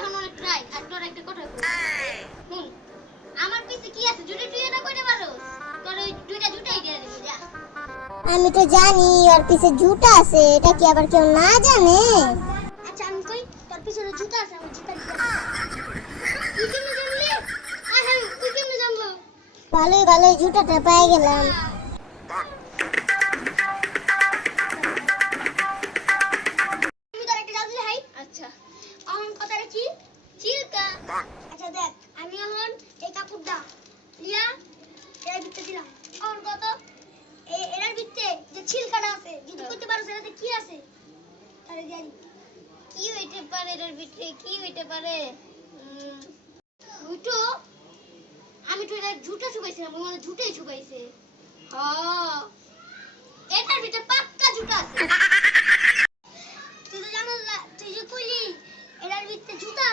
এখন অনেক ট্রাই আর তোর একটা কথা বলি। আমার পিছে কি আছে? জুটি তুই এটা কইতে পারো তোর ওই দুইটা জুটাই দিয়ে দেবো যা। আমি তো জানি ওর পিছে জুতা আছে। এটা কি আবার কেউ না জানে? আচ্ছা আমি কই তোর পিছনে জুতা আছে? আমি জুতা তুই কেমনে জানলি? আয় তুই কেমনে জানব ভালোই ভালোই জুতাটা পেয়ে গেলাম। অহন কথাটা কি? চিলকা। আচ্ছা দেখ আমি অহন এই কাপড়টা লিয়া এর ভিতরে দিলাম। অহন কত? এর ভিতরে যে ছিলকাটা আছে যদি করতে পারো সেটাতে কি আছে? তাহলে দিবি। কি হইতে পারে এর ভিতরে? কি হইতে পারে? উঠো আমি তো এটা ঝুটা শুকাইছিলাম মনে হয় ঝুটাই শুকাইছে হ্যাঁ এটার ভিতরে পাক্কা জুতা আছে তুই তো জানো না তুই যে কইলি এটার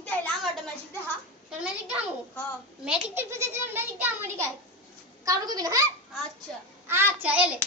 তো ম্যাজিক দেখাইলে আমার একটা ম্যাজিক দেখা তোর ম্যাজিক দেখামু হ্যাঁ ম্যাজিক দেখতে যেতে ম্যাজিক দেখা আমার দিকে কারও কবি না হ্যাঁ আচ্ছা আচ্ছা এলে